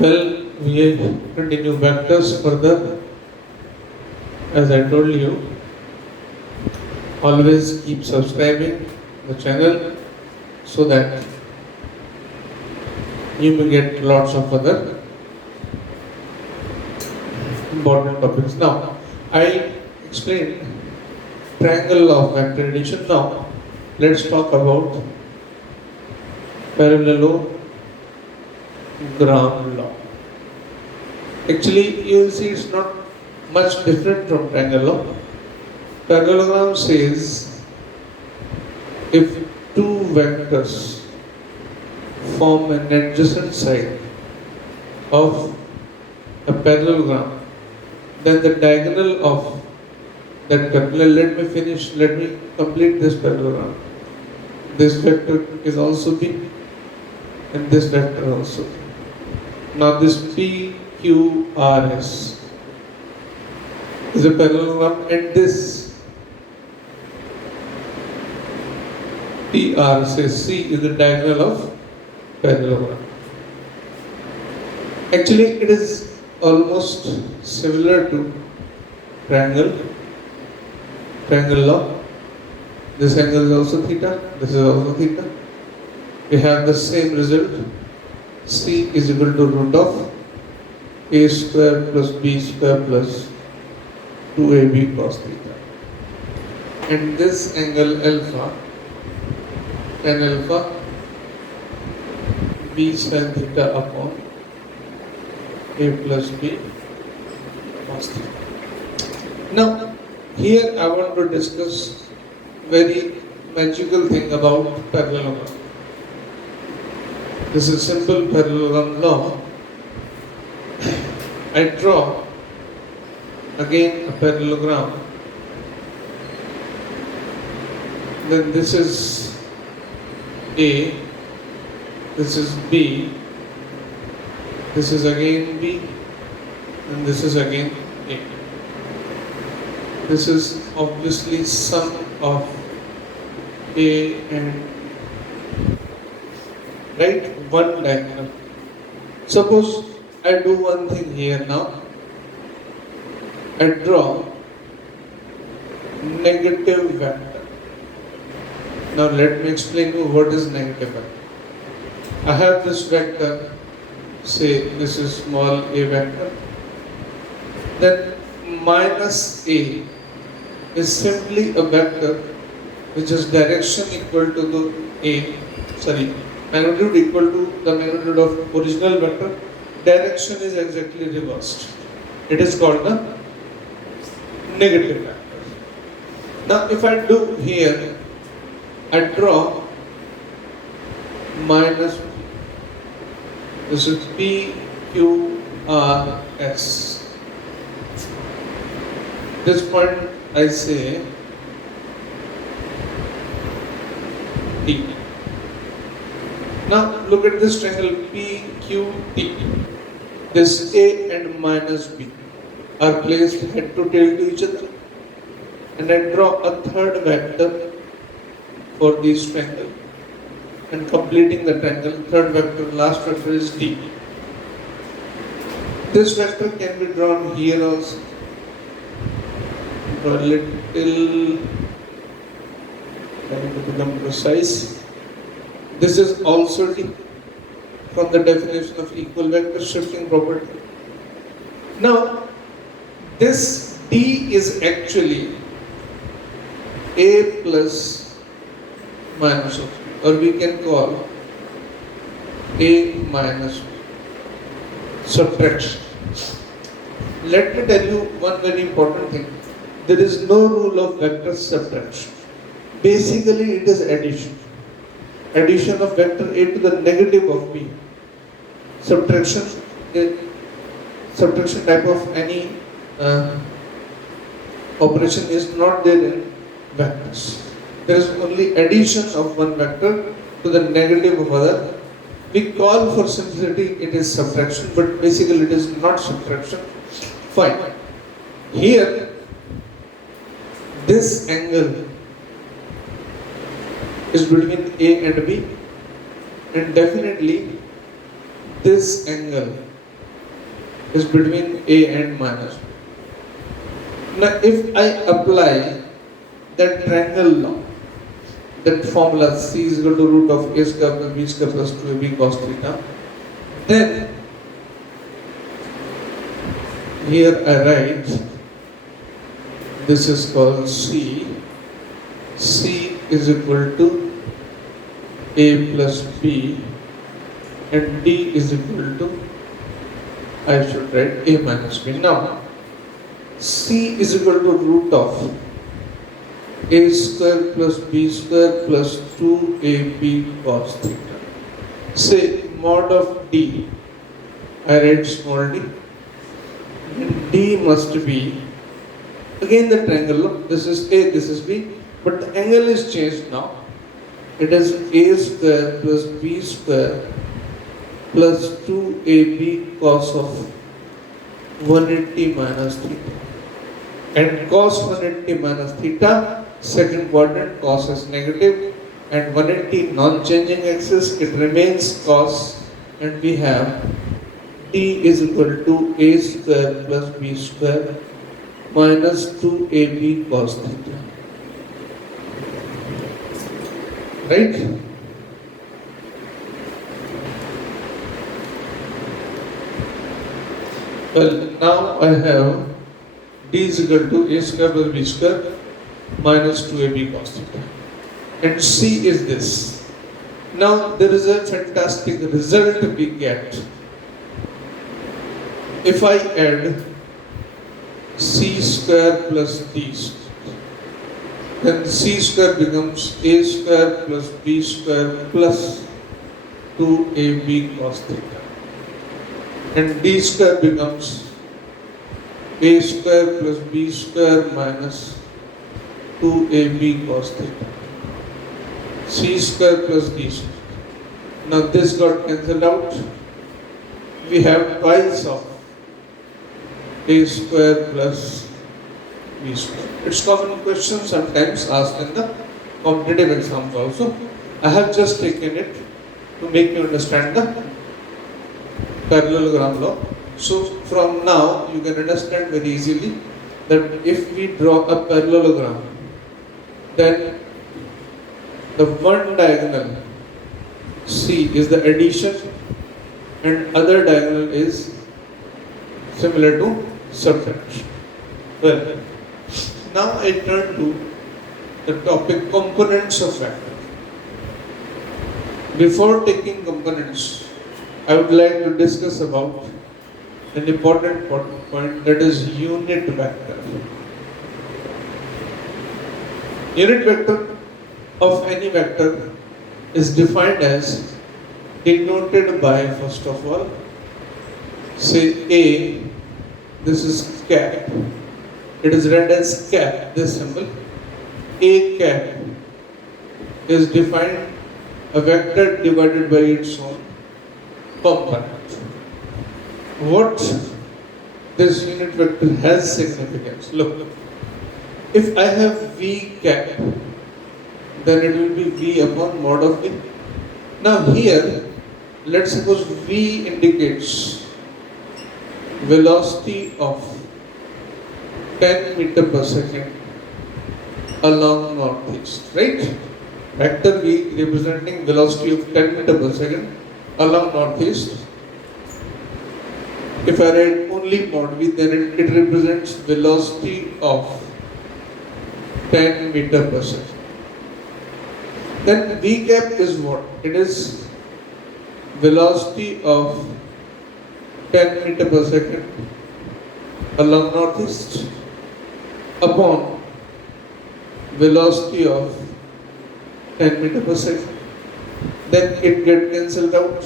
Well, we continue vectors further. As I told you, always keep subscribing the channel so that you may get lots of other important topics. Now, I explained triangle of vector addition. Now, let's talk about parallelogram law. Actually, you will see it's not much different from triangle law. Parallelogram says if two vectors form an adjacent side of a parallelogram, then the diagonal of that parallel, let me complete this parallelogram. This vector is also B and this vector also. Now this PQRS is a parallelogram and this PR says C is the diagonal of parallelogram. Actually, it is almost similar to triangle law. This angle is also theta, this is also theta. We have the same result. C is equal to root of A square plus B square plus 2AB cos theta. And this angle alpha, tan alpha, B sin theta upon A plus B cos theta. Now, here I want to discuss very magical thing about parallelogram. This is simple parallelogram law. I draw again a parallelogram. Then this is A, this is B, this is again B, and this is again A. This is obviously sum of A and B. Right? One diagonal. Suppose I do one thing here now. I draw negative vector. Now let me explain you what is negative vector. I have this vector, say this is small a vector. Then minus A is simply a vector which is direction equal to the magnitude equal to the magnitude of original vector. Direction is exactly reversed. It is called the negative vector. Now if I do here, I draw minus, this is P, Q, R, S. This point I say D. Now look at this triangle PQT. This A and minus B are placed head to tail to each other. And I draw a third vector for this triangle. And completing the triangle, third vector, last vector is D. This vector can be drawn here also. Draw a little, trying to become precise. This is also D from the definition of equal vector shifting property. Now, this D is actually A plus minus of B, or we can call A minus B. Subtraction. Let me tell you one very important thing. There is no rule of vector subtraction. Basically, it is addition. Addition of vector A to the negative of B. Subtraction type of any operation is not there in vectors. There is only addition of one vector to the negative of other. We call for simplicity it is subtraction, but basically it is not subtraction. Fine. Here, this angle is between A and B, and definitely this angle is between A and minus B. Now, if I apply that triangle law, that formula C is equal to root of A square plus B square plus 2AB cos theta, then here I write this is called C. C is equal to A plus B and D is equal to, I should write A minus B. Now, C is equal to root of A square plus B square plus 2AB cos theta. Say mod of D, I write small d. D must be, again the triangle, this is A, this is B, but the angle is changed now. It is A square plus B square plus 2AB cos of 180 minus theta. And cos 180 minus theta, second quadrant, cos is negative, and 180 non-changing axis, it remains cos, and we have D is equal to A square plus B square minus 2AB cos theta. Right? Well, now I have D is equal to A square plus B square minus 2AB cos theta. And C is this. Now there is a fantastic result we get. If I add C square plus D square, then C square becomes A square plus B square plus 2AB cos theta. And D square becomes A square plus B square minus 2AB cos theta. C square plus D square. Now this got cancelled out. We have twice of A square plus B square. It's common question sometimes asked in the competitive exams also. I have just taken it to make you understand the parallelogram law. So from now you can understand very easily that if we draw a parallelogram, then the one diagonal C is the addition and other diagonal is similar to subtraction. Well, now I turn to the topic components of vector. Before taking components, I would like to discuss about an important point, that is unit vector. Unit vector of any vector is defined as denoted by, first of all, say A, this is cap. It is read as cap, this symbol. A cap is defined a vector divided by its own component. What this unit vector has significance. Look, if I have V cap, then it will be V upon mod of V. Now here, let's suppose V indicates velocity of 10 meter per second along northeast, right? Vector V representing velocity of 10 meter per second along northeast. If I write only mod V, then it represents velocity of 10 meter per second. Then V cap is what? It is velocity of 10 meter per second along northeast upon velocity of 10 meter per second. Then it gets cancelled out.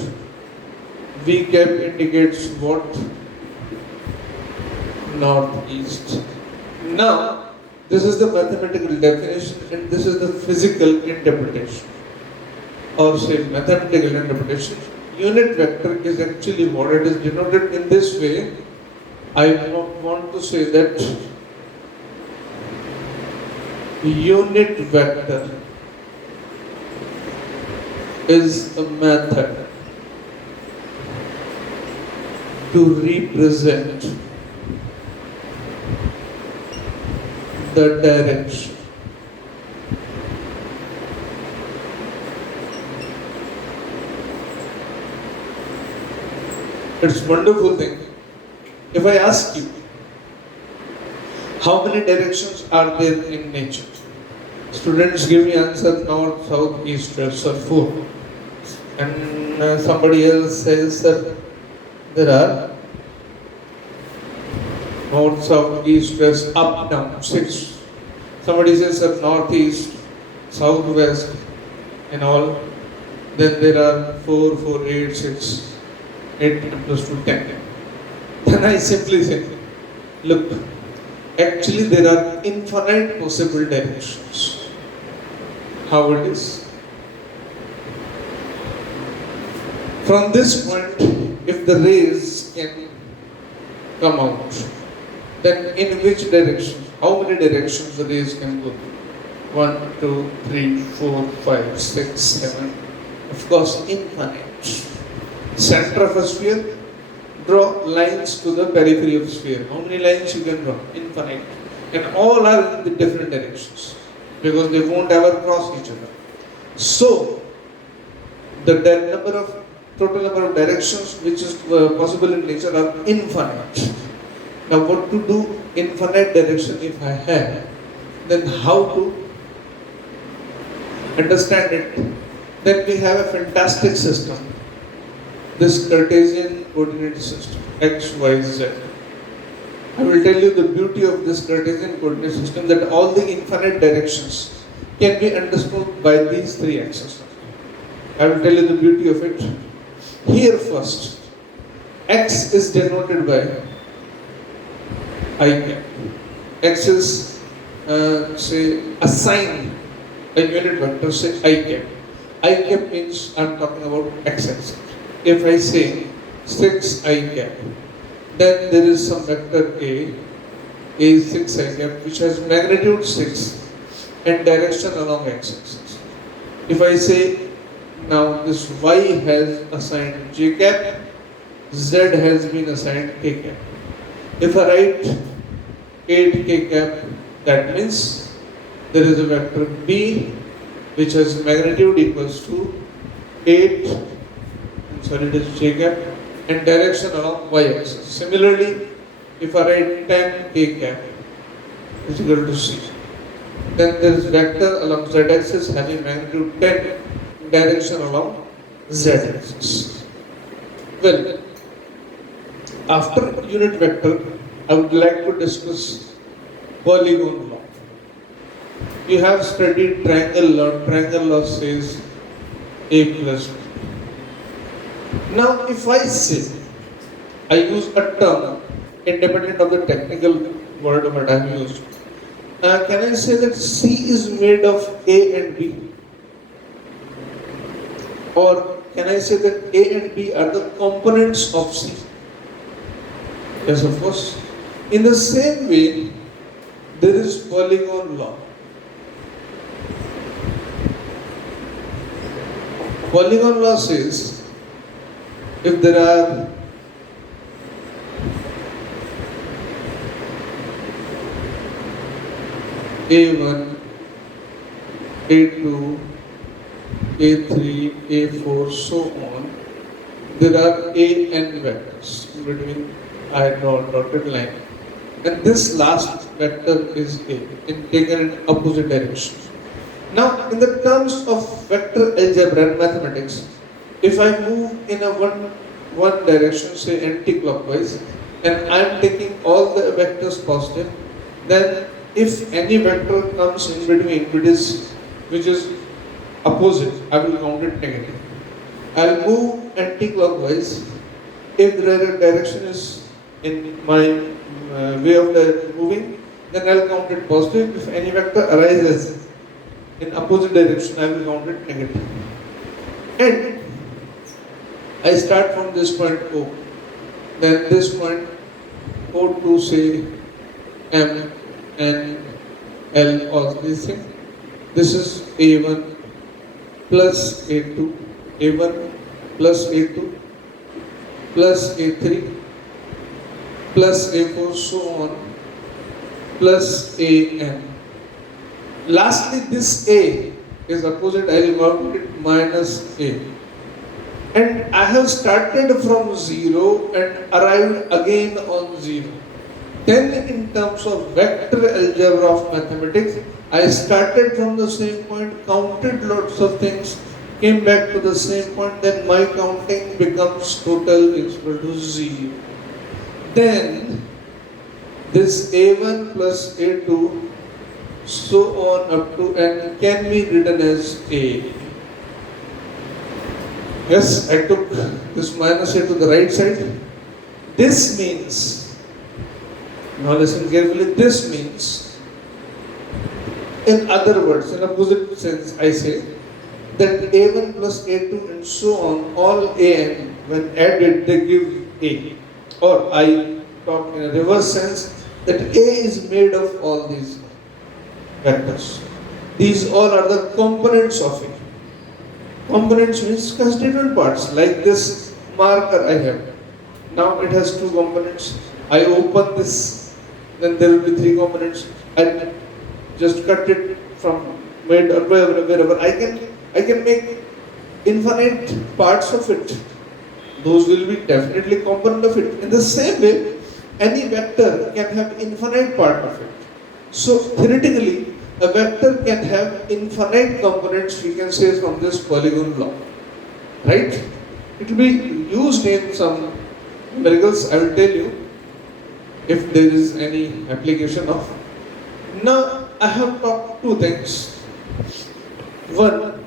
V cap indicates what? Northeast. Now, this is the mathematical definition and this is the physical interpretation, or say mathematical interpretation. Unit vector is actually what? It is denoted in this way. I want to say that unit vector is a method to represent the direction. It's a wonderful thing. If I ask you, how many directions are there in nature? Students give me answer north, south, east, west, or four. And somebody else says that there are north, south, east, west, up, down, six. Somebody says that north, east, south, west, and all. Then there are 4, 4, 8, 6, 8 plus 2, 10. Then I simply say, look, actually there are infinite possible directions. How it is? From this point, if the rays can come out, then in which direction? How many directions the rays can go? 1, 2, 3, 4, 5, 6, 7. Of course, infinite. Center of a sphere, draw lines to the periphery of sphere. How many lines you can draw? Infinite. And all are in the different directions because they won't ever cross each other. So, the total number of directions which is possible in nature are infinite. Now, what to do infinite direction if I have? Then how to understand it? Then we have a fantastic system. This Cartesian coordinate system, x, y, z. I will tell you the beauty of this Cartesian coordinate system, that all the infinite directions can be understood by these three axes. I will tell you the beauty of it. Here first, x is denoted by I cap. X is, say, assign a unit vector, say I cap. I cap means I am talking about x-axis. If I say 6 I cap, then there is some vector A is 6 I cap, which has magnitude 6 and direction along x-axis. If I say now this y has assigned j cap, z has been assigned k cap. If I write 8 k cap, that means there is a vector B which has magnitude equals to 8, sorry, it is j cap, and direction along y-axis. Similarly, if I write 10 k cap is equal to c, then there is vector along z-axis having magnitude 10, direction along z-axis. Well, after unit vector, I would like to discuss polygon law. You have studied triangle law. Triangle law says a plus b. Now, if I say, I use a term independent of the technical word what I have used. Can I say that C is made of A and B? Or can I say that A and B are the components of C? Yes, of course. In the same way, there is polygon law. Polygon law says, if there are A1, A2, A3, A4, so on, there are AN vectors in between. I draw a dotted line, and this last vector is A, taken in opposite direction. Now, in the terms of vector algebra and mathematics, if I move in a one direction, say anti-clockwise, and I am taking all the vectors positive, then if any vector comes in between, which is opposite, I will count it negative. I will move anti-clockwise. If the direction is in my way of moving, then I will count it positive. If any vector arises in opposite direction, I will count it negative. And I start from this point O. Then this point O to say M, N, L, all these things. This is A1 plus A2, A1 plus A2 plus A3 plus A4, so on, plus AN. Lastly, this A is opposite, I will mark it minus A. And I have started from 0 and arrived again on 0. Then in terms of vector algebra of mathematics, I started from the same point, counted lots of things, came back to the same point, then my counting becomes total is equal to 0. Then this A1 plus A2 so on up to n can be written as A. Yes, I took this minus A to the right side. This means, now listen carefully, this means, in other words, in opposite sense, I say that A1 plus A2 and so on, all AN, when added, they give A. Or I talk in a reverse sense, that A is made of all these vectors. These all are the components of it. Components means constituent parts, like this marker I have. Now it has two components. I open this, then there will be three components. I just cut it from made or wherever. I can make infinite parts of it. Those will be definitely component of it. In the same way, any vector can have infinite part of it. So theoretically, a vector can have infinite components, we can say, from this polygon law. Right? It will be used in some numericals, I will tell you, if there is any application of. Now, I have talked two things. One,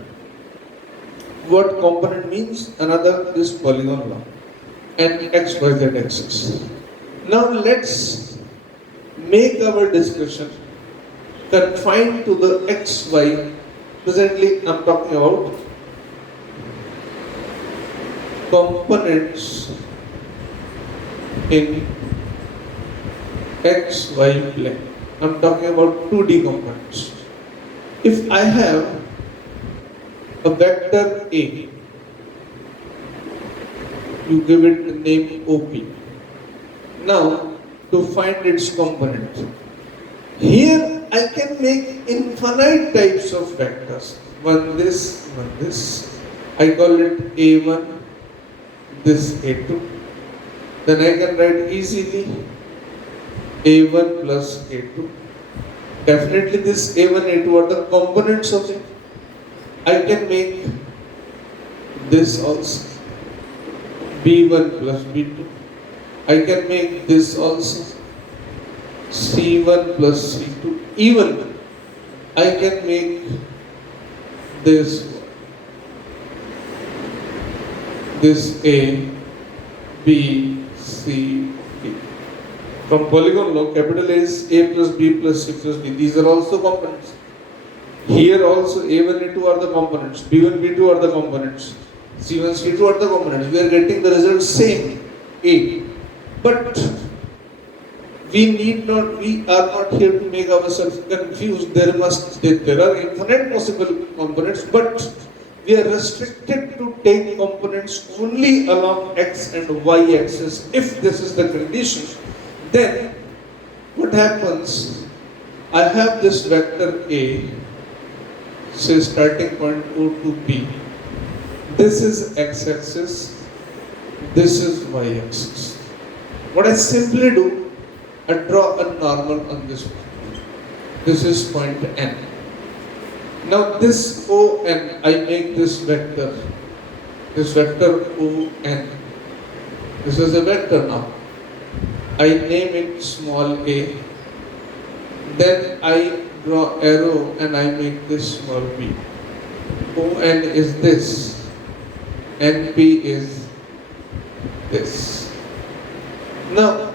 what component means, another this polygon law, and x, y, z axis. Now, let's make our discussion confined to the xy. Presently, I'm talking about components in xy plane. I'm talking about 2D components. If I have a vector A, you give it the name OP. Now, to find its component, here I can make infinite types of vectors. One this, I call it A1, this A2. Then I can write easily A1 plus A2. Definitely this A1, A2 are the components of it. I can make this also B1 plus B2. I can make this also C1 plus C2. Even I can make this A, B, C, D. From polygon law, capital A is A plus B plus C plus D. These are also components. Here also A1, A2 are the components, B1, B2 are the components, C1, C2 are the components. We are getting the result same, A. But we are not here to make ourselves confused. There are infinite possible components, but we are restricted to take components only along x and y axis. If this is the condition, then what happens? I have this vector A, say starting point O to P. This is x-axis, this is y-axis. What I simply do, I draw a normal on this point. This is point N. Now this ON, I make this vector ON. This is a vector now. I name it small a. Then I draw arrow and I make this small b. ON is this. NP is this. Now,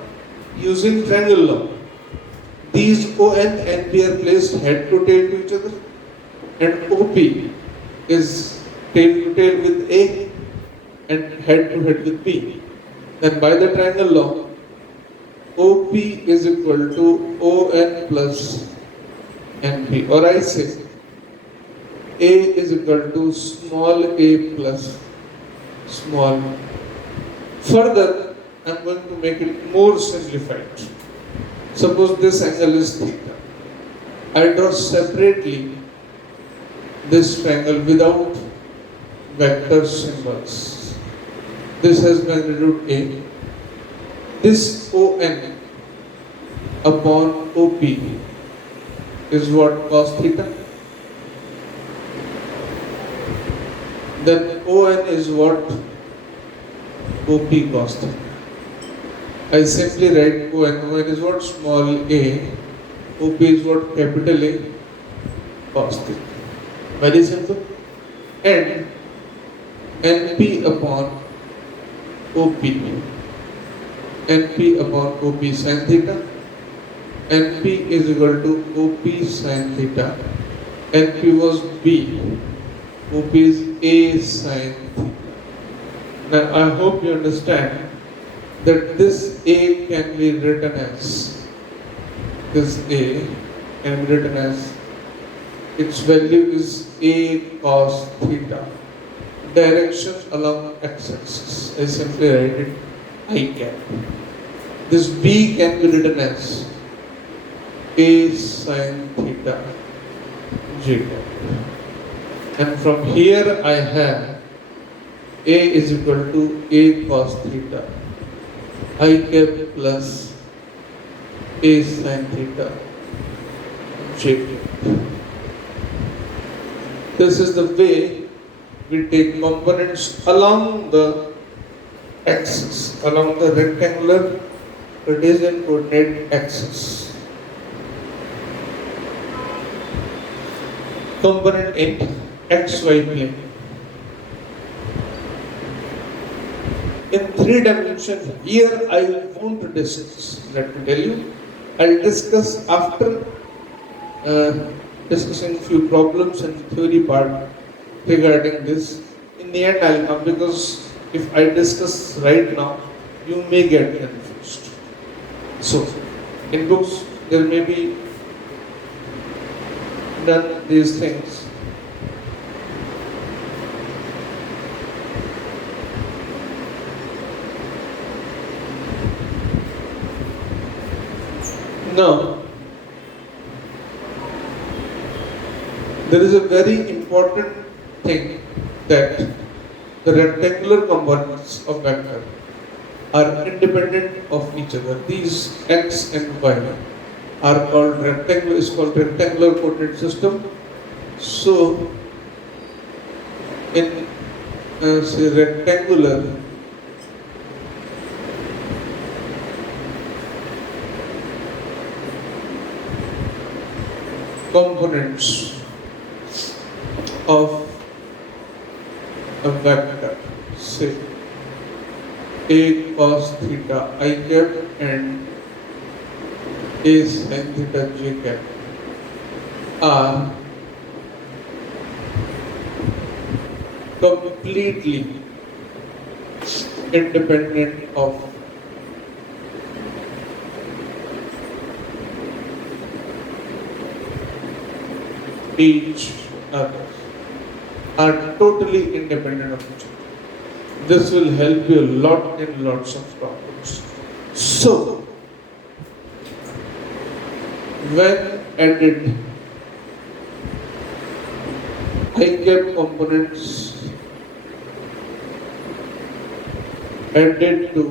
using triangle law, these ON and NP are placed head to tail to each other, and OP is tail to tail with A and head to head with B. Then by the triangle law, OP is equal to ON plus NP, or I say A is equal to small a plus small. Further, I'm going to make it more simplified. Suppose this angle is theta. I draw separately this triangle without vector symbols. This has magnitude A. This ON upon OP is what? Cos theta. Then ON is what? OP cos theta. I simply write ON. ON is what? Small a. OP is what? Capital A cos theta. Very simple. And NP upon OP. NP upon OP sin theta. NP is equal to OP sin theta. NP was B. OP is A sin theta. Now I hope you understand that this A can be written as, this A can be written as, its value is A cos theta. Directions along x-axis, I simply write it I cap. This B can be written as A sin theta j cap. And from here I have A is equal to A cos theta I cap plus A sin theta j cap. This is the way we take components along the axis, along the rectangular Cartesian coordinate axis. Component in xy plane. In 3 dimensions, here I won't discuss. Let me tell you, I'll discuss after discussing few problems and theory part regarding this. In the end, I'll come, because if I discuss right now, you may get confused. So, in books, there may be done these things. Now, there is a very important thing, that the rectangular components of vector are independent of each other. These x and y are called rectangular coordinate system. So, in say rectangular components of a vector, say A cos theta I cap and A sin theta j cap, are completely independent of each other, are totally independent of each other. This will help you a lot in lots of problems. So, when added I cap components added to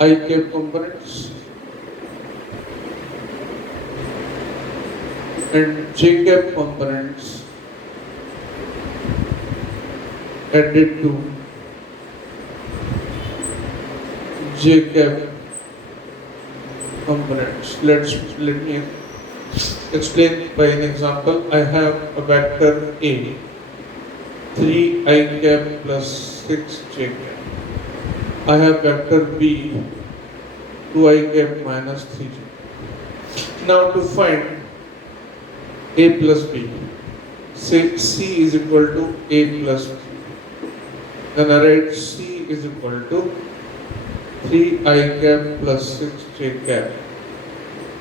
I cap components and j cap components added to j cap components. Let me explain by an example. I have a vector A, 3 I cap plus 6 j cap. I have vector B, 2 I cap minus 3 j cap. Now to find A plus B, say C is equal to A plus B. Then I write C is equal to 3 I cap plus 6 j cap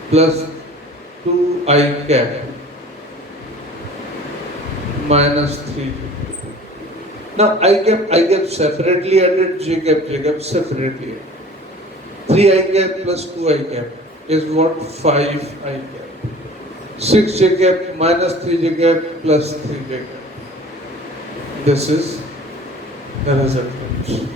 plus 2 I cap minus 3 j cap. Now I cap separately added, J cap separately added. 3 I cap plus 2 I cap is what? 5 I cap. 6 J cap minus 3 J cap plus 3 J cap. This is the resultant.